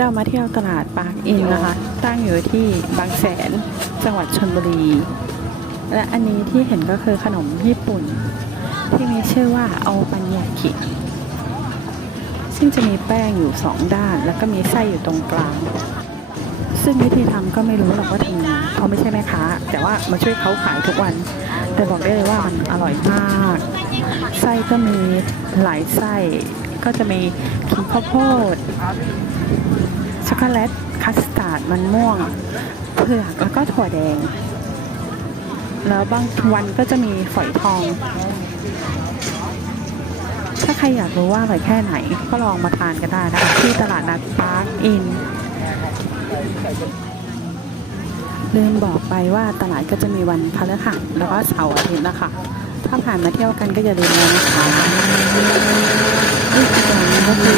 เรามาเที่ยวตลาดปาร์คอินนะคะ ตั้งอยู่ที่บางแสนจังหวัดชลบุรี และอันนี้ที่เห็นก็คือขนมญี่ปุ่น ที่มีชื่อว่าโอปันยากิ ซึ่งจะมีแป้งอยู่สองด้าน แล้วก็มีไส้อยู่ตรงกลาง ซึ่งวิธีทำก็ไม่รู้หรอกว่าทำยังไงเพราไม่ใช่แม่ค้า แต่ว่ามาช่วยเขาขายทุกวัน แต่บอกได้เลยว่ามันอร่อยมาก ไส้ก็มีหลายไส้ก็จะมีครีมข้าวโพด ช็อกโกแลต คัสตาร์ด มันม่วง เผือกแล้วก็ถั่วแดง แล้วบางวันก็จะมีฝอยทอง ถ้าใครอยากรู้ว่าอร่อยแค่ไหน ก็ลองมาทานกันได้นะคะที่ตลาดนัดปาร์คอินลืมบอกไปว่าตลาดก็จะมีวันพฤหัสแล้วก็เสาร์อาทิตย์นะคะ ถ้าผ่านมาเที่ยวกันก็อย่าลืมเลยนะคะนี่คือตรงนี้ก็คือ